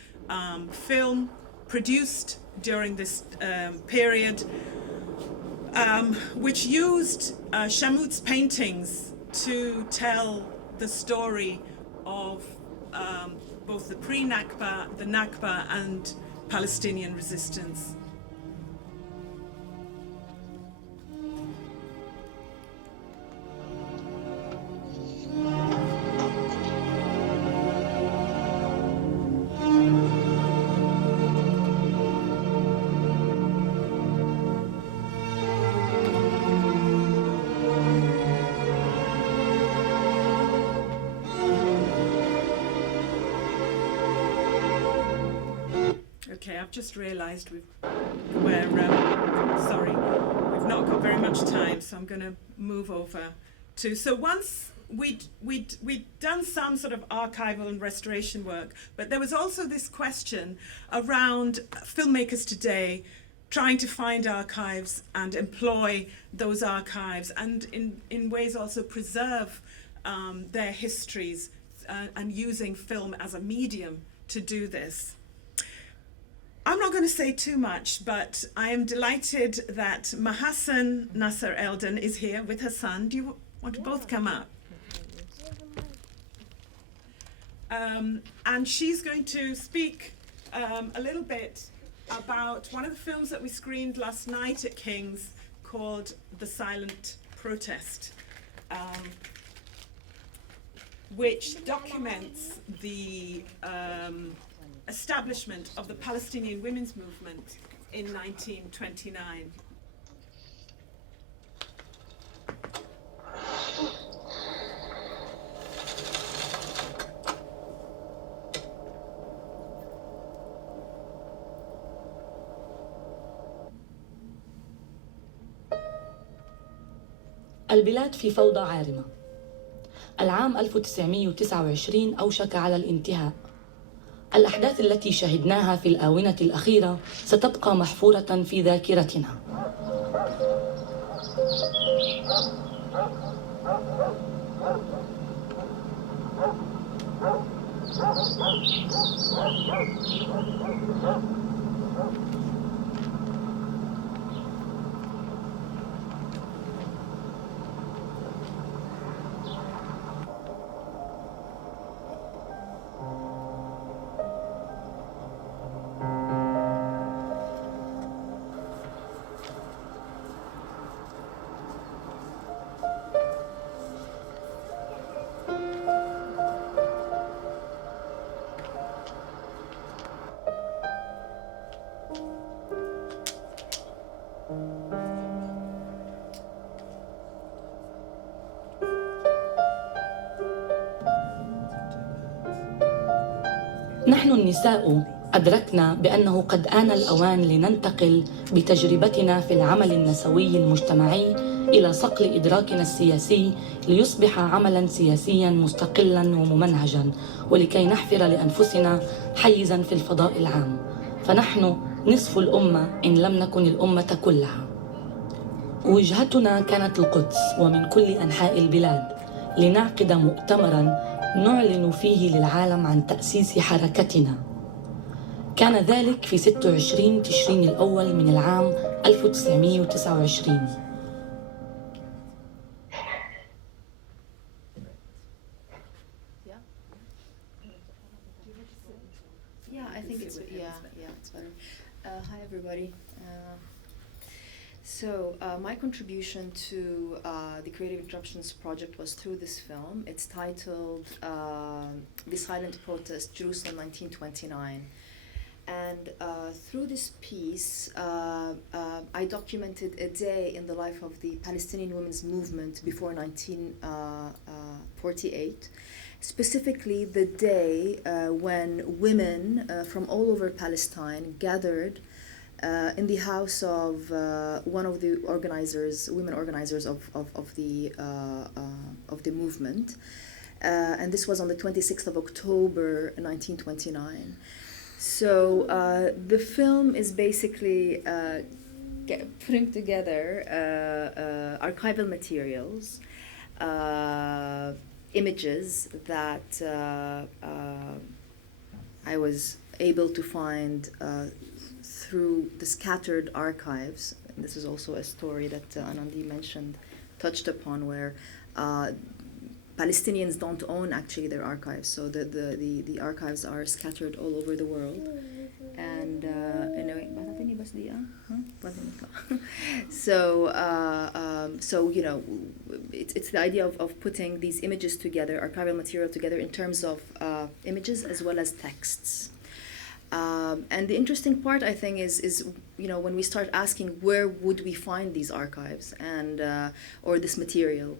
film produced during this period, which used Shamoud's paintings to tell the story of both the pre-Nakba, the Nakba, and Palestinian resistance. Okay, I've just realised we've not got very much time, so I'm going to move over to. So once we'd done some sort of archival and restoration work, but there was also this question around filmmakers today trying to find archives and employ those archives, and in ways also preserve their histories, and using film as a medium to do this. I'm not going to say too much, but I am delighted that Mahassan Nasser Eldon is here with her son. Do you want to both come up? And she's going to speak a little bit about one of the films that we screened last night at King's, called The Silent Protest, which documents the establishment of the Palestinian women's movement in 1929. البلاد في فوضى عارمة. العام 1929 أوشك على الانتهاء. الأحداث التي شهدناها في الآونة الأخيرة ستبقى محفورة في ذاكرتنا. نحن النساء أدركنا بأنه قد آن الأوان لننتقل بتجربتنا في العمل النسوي المجتمعي إلى صقل إدراكنا السياسي ليصبح عملاً سياسياً مستقلاً وممنهجاً، ولكي نحفر لأنفسنا حيزاً في الفضاء العام، فنحن نصف الأمة إن لم نكن الأمة كلها. وجهتنا كانت القدس ومن كل أنحاء البلاد لنعقد مؤتمراً نعلن فيه للعالم عن تأسيس حركتنا. كان ذلك في 26 تشرين الأول من العام 1929. Yeah, I think it's better. Hi everybody. My contribution to the Creative Interruptions project was through this film. It's titled The Silent Protest, Jerusalem 1929. And through this piece, I documented a day in the life of the Palestinian women's movement before 1948. Specifically, the day when women from all over Palestine gathered in the house of one of the women organizers of the movement, and this was on the 26th of October, 1929. So the film is basically putting together archival materials, images that I was able to find through the scattered archives. And this is also a story that Anandi touched upon, where Palestinians don't own actually their archives, so the archives are scattered all over the world. And anyway, so you know, it's the idea of putting these images together, archival material together, in terms of images as well as texts. And the interesting part, I think, is you know, when we start asking where would we find these archives and or this material.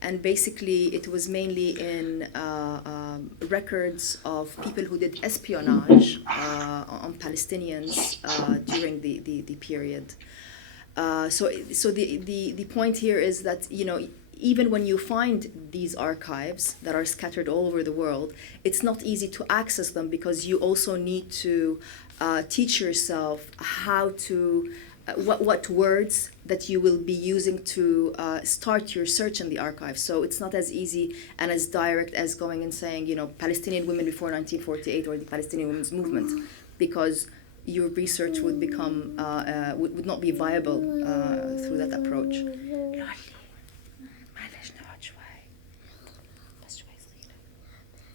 And basically, it was mainly in records of people who did espionage on Palestinians during the period. So the point here is that, you know, even when you find these archives that are scattered all over the world, it's not easy to access them, because you also need to teach yourself how to what words that you will be using to start your search in the archive. So it's not as easy and as direct as going and saying, you know, Palestinian women before 1948 or the Palestinian women's movement, because your research would become would not be viable through that approach.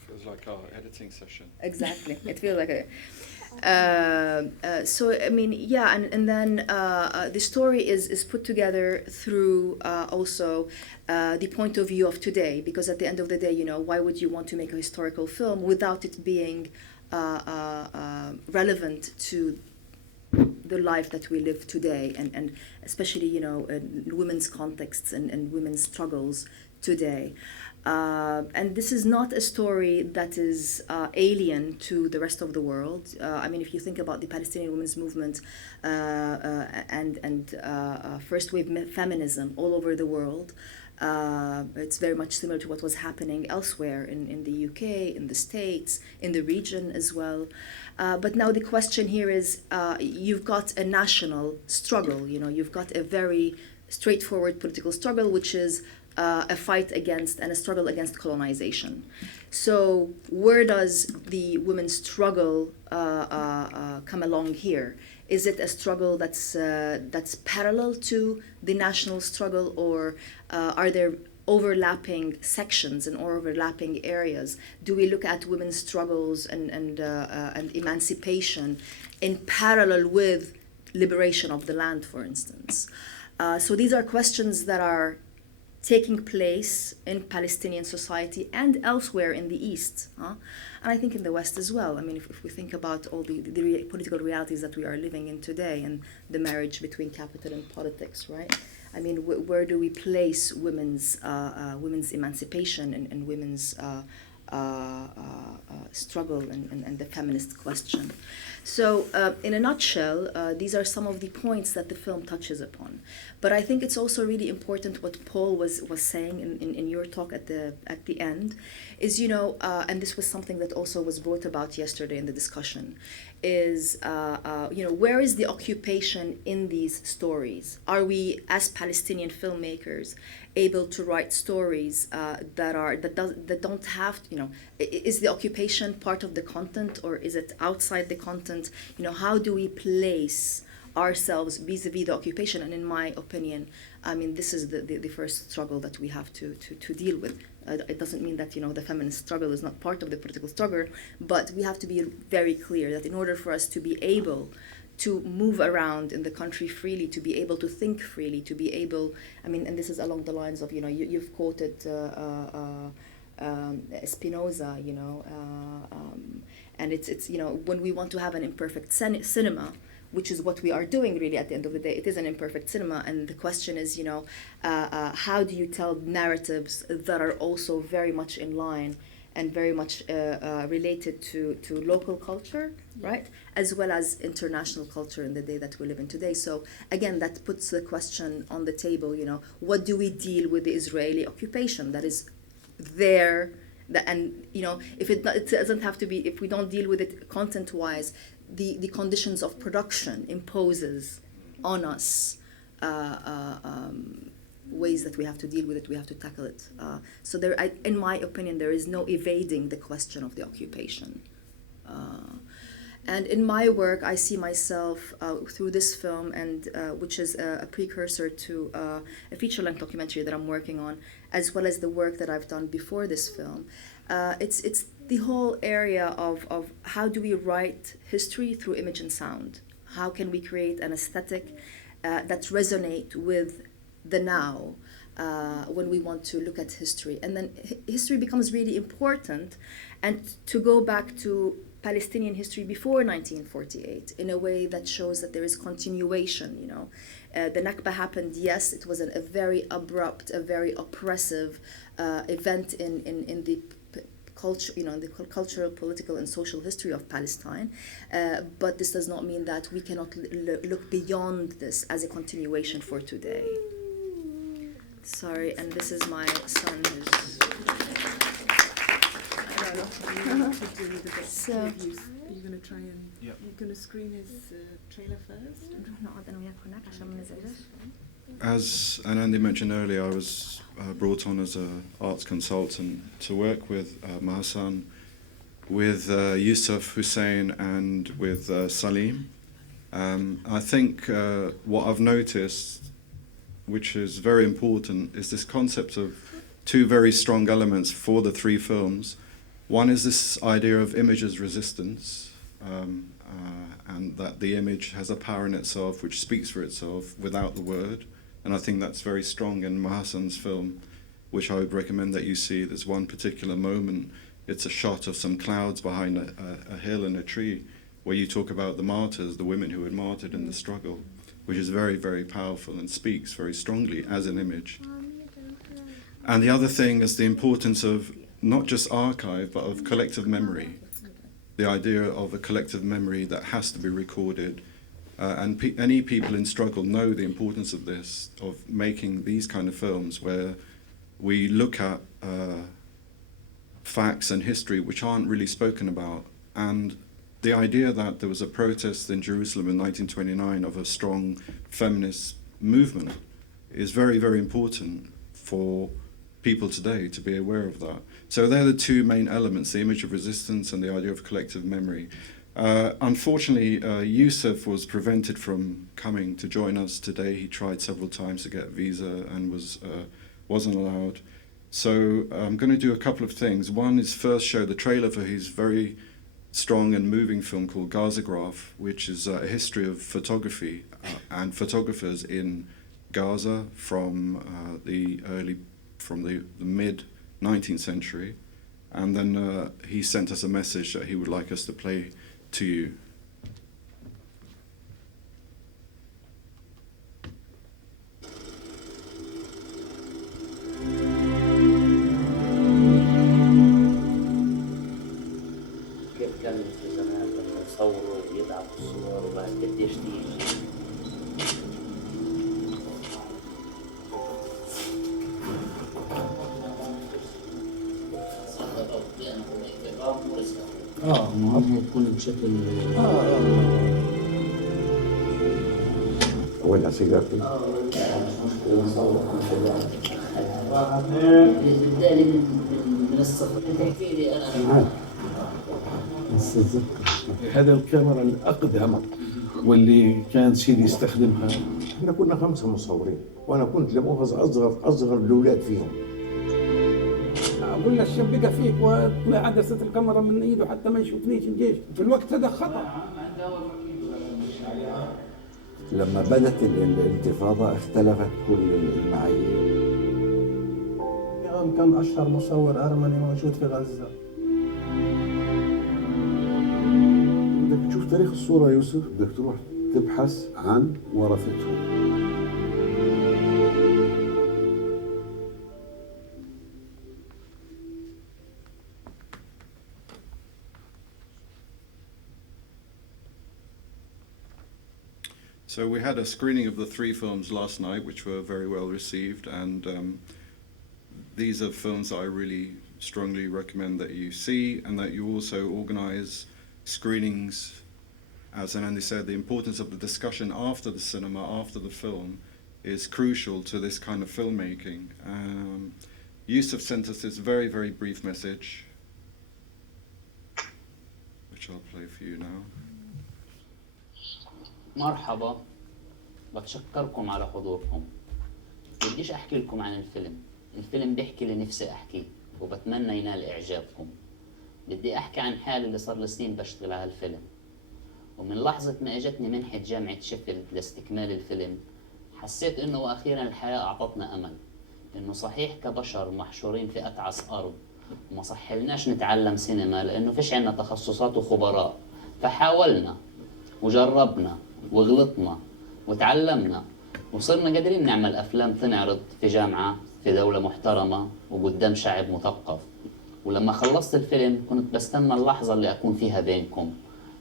Feels like our editing session. Exactly, it feels like a. So I mean, yeah, and then the story is put together through also the point of view of today, because at the end of the day, you know, why would you want to make a historical film without it being relevant to the life that we live today, and especially, you know, women's contexts and women's struggles today. And this is not a story that is alien to the rest of the world. I mean, if you think about the Palestinian women's movement and first wave feminism all over the world, it's very much similar to what was happening elsewhere in the UK, in the States, in the region as well. But now the question here is, you've got a national struggle, you know, you've got a very straightforward political struggle, which is a fight against and a struggle against colonization. So where does the women's struggle come along here? Is it a struggle that's parallel to the national struggle, or are there overlapping sections and overlapping areas? Do we look at women's struggles and emancipation in parallel with liberation of the land, for instance? So these are questions that are taking place in Palestinian society and elsewhere in the East, and I think in the West as well. I mean, if we think about all the political realities that we are living in today, and the marriage between capital and politics, right? I mean, where do we place women's emancipation and women's struggle and the feminist question. So in a nutshell, these are some of the points that the film touches upon. But I think it's also really important what Paul was saying in your talk at the end, is, you know, and this was something that also was brought about yesterday in the discussion, is, you know, where is the occupation in these stories? Are we, as Palestinian filmmakers, able to write stories that don't have, you know, is the occupation part of the content, or is it outside the content? You know, how do we place ourselves vis-a-vis the occupation? And in my opinion, I mean, this is the first struggle that we have to deal with. It doesn't mean that, you know, the feminist struggle is not part of the political struggle, but we have to be very clear that in order for us to be able to move around in the country freely, to be able to think freely, to be able, I mean, and this is along the lines of, you know, you've quoted Spinoza, you know, and it's, you know, when we want to have an imperfect cinema, which is what we are doing really at the end of the day, it is an imperfect cinema, and the question is, you know, how do you tell narratives that are also very much in line and very much related to local culture, right? As well as international culture in the day that we live in today. So again, that puts the question on the table, you know, what do we deal with the Israeli occupation that is there? And, you know, if it doesn't have to be, if we don't deal with it content-wise, the conditions of production imposes on us ways that we have to deal with it, we have to tackle it. So there, in my opinion, there is no evading the question of the occupation. And in my work, I see myself through this film, and which is a precursor to a feature-length documentary that I'm working on, as well as the work that I've done before this film. It's the whole area of how do we write history through image and sound? How can we create an aesthetic that resonates with the now when we want to look at history? And then history becomes really important, and to go back to Palestinian history before 1948 in a way that shows that there is continuation, you know. The Nakba happened, yes, it was a very abrupt, a very oppressive event in the culture, you know, the cultural, political, and social history of Palestine. But this does not mean that we cannot look beyond this as a continuation for today. Sorry, and this is my son who's... So, are you going to try and... Yep. You're going to screen his trailer first? As Anandi mentioned earlier, I was brought on as an arts consultant to work with Mahasan, with Yusuf Hussein, and with Salim. I think what I've noticed, which is very important, is this concept of two very strong elements for the three films. One is this idea of image as resistance, and that the image has a power in itself which speaks for itself without the word. And I think that's very strong in Mahasan's film, which I would recommend that you see. There's one particular moment, it's a shot of some clouds behind a hill and a tree, where you talk about the martyrs, the women who had martyred in the struggle, which is very, very powerful and speaks very strongly as an image. And the other thing is the importance of not just archive, but of collective memory. The idea of a collective memory that has to be recorded. And any people in struggle know the importance of this, of making these kind of films where we look at facts and history which aren't really spoken about. And the idea that there was a protest in Jerusalem in 1929 of a strong feminist movement is very, very important for people today to be aware of that. So they're the two main elements, the image of resistance and the idea of collective memory. Unfortunately, Yusuf was prevented from coming to join us today. He tried several times to get a visa and wasn't allowed. So I'm going to do a couple of things. One is first show the trailer for his very strong and moving film called Gazagraph, which is a history of photography and photographers in Gaza from the mid 19th century. And then he sent us a message that he would like us to play to you. يصوروا ويبعثوا الصور وبعد قديش تيجي. ما يكون بشكل وين سيجارتي؟ مشكلة نصور بالتالي من الصفر تحكي لي انا هذا الكاميرا الأقدم واللي كان سيدي يستخدمها. احنا كنا 5 مصورين وانا كنت لمؤاخذة اصغر الاولاد فيهم. قلنا الشاب بقى فيك وطلع عدسة الكاميرا من ايده حتى ما يشوفنيش الجيش في الوقت هذا خطأ. لما بدت الانتفاضة اختلفت كل المعايير. كان أشهر مصور أرمني موجود في غزة. بدك تشوف تاريخ الصورة يوسف بدك تروح تبحث عن ورثتهم. So we had a screening of the 3 films last night, which were very well received, and these are films that I really strongly recommend that you see, and that you also organize screenings. As Anandi said, the importance of the discussion after the cinema, after the film, is crucial to this kind of filmmaking. Yusuf sent us this very, very brief message, which I'll play for you now. مرحبا، بتشكركم على حضوركم. بديش احكي لكم عن الفيلم بيحكي اللي نفسي احكيه وبتمنى ينال اعجابكم. بدي احكي عن حالي اللي صار لي سنين بشتغل على الفيلم، ومن لحظة ما اجتني منحة جامعة شيفيلد لاستكمال الفيلم حسيت انه واخيرا الحياة اعطتنا امل، انه صحيح كبشر محشورين في اتعس ارض وما صحلناش نتعلم سينما لانه فيش عنا تخصصات وخبراء، فحاولنا وجربنا وغلطنا وتعلمنا وصرنا قادرين نعمل أفلام تنعرض في جامعة في دولة محترمة وقدام شعب مثقف. ولما خلصت الفيلم كنت بستنى اللحظة اللي أكون فيها بينكم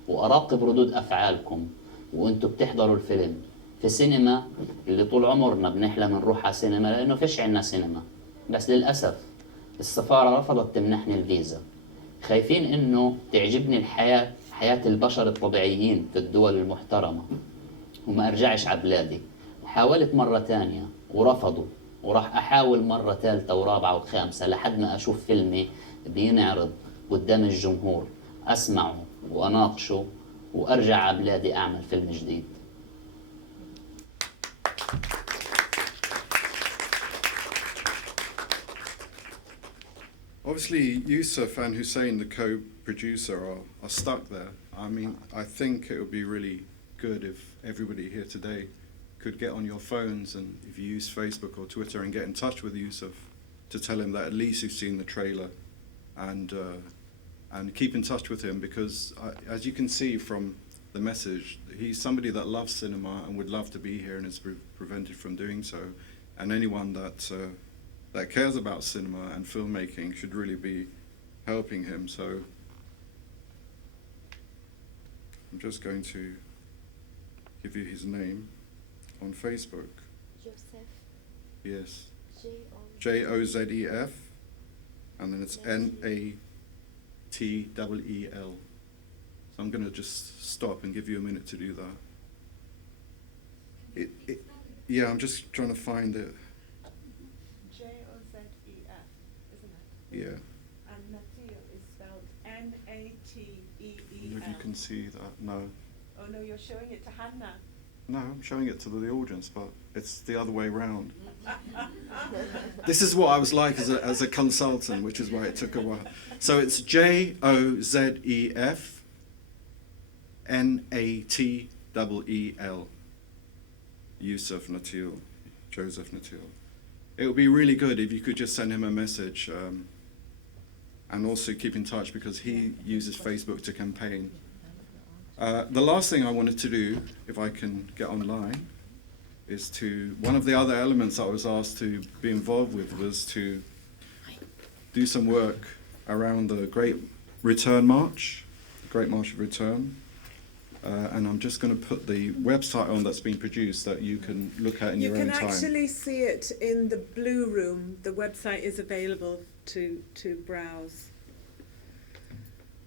وأراقب ردود أفعالكم وأنتوا بتحضروا الفيلم في سينما اللي طول عمرنا بنحلم نروح على سينما لأنه فيش عنا سينما. بس للأسف السفارة رفضت تمنحني الفيزا، خايفين إنه تعجبني حياة البشر الطبيعيين في الدول المحترمة وما أرجعش على بلادي. حاولت مرة تانية ورفضوا، وراح أحاول مرة ثالثة ورابعة وخامسة لحد ما أشوف فيلمي بينعرض قدام الجمهور، أسمعه وأناقشه وأرجع على بلادي أعمل فيلم جديد. Obviously, Yusuf and Hussein, the co-producer, are stuck there. I mean, I think it would be really good if everybody here today could get on your phones and if you use Facebook or Twitter and get in touch with Yusuf to tell him that at least you've seen the trailer and keep in touch with him, because as you can see from the message, he's somebody that loves cinema and would love to be here and is prevented from doing so. And anyone that cares about cinema and filmmaking should really be helping him. So I'm just going to give you his name on Facebook. Joseph. Yes. Josef, and then it's Natel. So I'm going to just stop and give you a minute to do that. Yeah, I'm just trying to find it. Josef, isn't it? Yeah. And Natel is spelled Natel. If you can see that, no. Oh no, you're showing it to Hannah. No, I'm showing it to the audience, but it's the other way round. This is what I was like as a consultant, which is why it took a while. So it's Josef Natel. Yusuf Natel, Joseph Natel. It would be really good if you could just send him a message and also keep in touch, because he uses Facebook to campaign. The last thing I wanted to do, if I can get online, is one of the other elements I was asked to be involved with was to do some work around the Great Return March, the Great March of Return. and I'm just going to put the website on that's been produced that you can look at in your own time. You can actually see it in the blue room. The website is available to browse.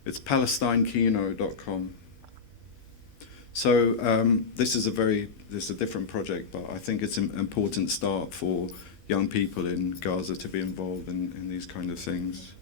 It's palestinekino.com. So this is a different project, but I think it's an important start for young people in Gaza to be involved in these kind of things.